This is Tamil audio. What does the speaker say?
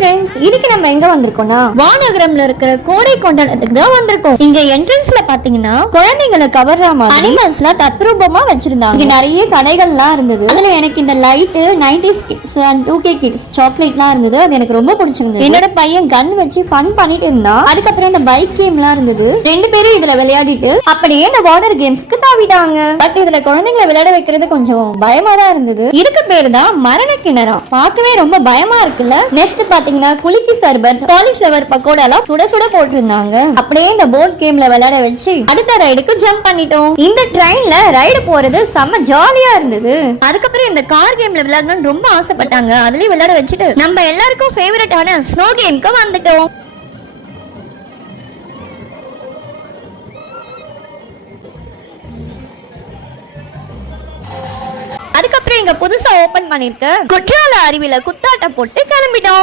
ஃப்ரெண்ட்ஸ், இன்னைக்கு நம்ம எங்க வந்திருக்கோம்னா வானகரம்ல இருக்கிற கோடை கொண்டாட்டத்துக்கு தான் வந்திருக்கோம். இங்க என்ட்ரன்ஸ்ல பாத்தீங்கன்னா குழந்தைங்களை கவர்ற மாதிரி அனிமல்ஸ்லாம் தத்ரூபமா வச்சிருந்தாங்க. இங்க நிறைய கடைகள்லாம் இருந்தது. அதுல எனக்கு இந்த late 90s kids and 2K kids சாக்லேட்லாம் இருந்தது. அது எனக்கு ரொம்ப பிடிச்சிருந்தது. என்னோட பையன் கன் வச்சு ஃபன் பண்ணிட்டு இருந்தான். அதுக்கப்புறம் இந்த பைக் கேம்லாம் இருந்தது. ரெண்டு பேரும் இதுல விளையாடிட்டு அப்படியே இந்த வாட்டர் கேம்ஸ்க்கு தாவிட்டாங்க. பட் இதுல குழந்தைங்களை விளையாட வைக்கிறது கொஞ்சம் பயமா தான் இருந்தது. இதுக்கு பேரு தான் மரண கிணறா. பார்க்கவே ரொம்ப பயமா இருக்குல்ல. நெக்ஸ்ட் பாத்தீங்கன்னா குளிக்கி சர்பத், காலிஃப்ளவர் பக்கோடா எல்லாம் சுட சுட போட்டிருந்தாங்க. அப்படியே இந்த போர்ட் கேம்ல விளையாட வச்சு அடுத்த ரைடுக்கு ஜம்ப் பண்ணிட்டோம். இந்த ட்ரெயின்ல ரைடு போறது செம்ம ஜாலியா இருந்தது. அதுக்கப்புறம் இந்த கார் கேம்ல விளையாடணும்னு ரொம்ப ஆசைப்பட்டாங்க. அதுலயும் விளையாட வச்சுட்டு நம்ம எல்லாருக்கும் ஃபேவரட்டான ஸ்னோ கேம்க்கு வந்துட்டோம். அதுக்கப்புறம் இங்க புதுசா ஓபன் பண்ணிருக்க குற்றால அருவியில குத்தாட்டம் போட்டு கிளம்பிட்டோம்.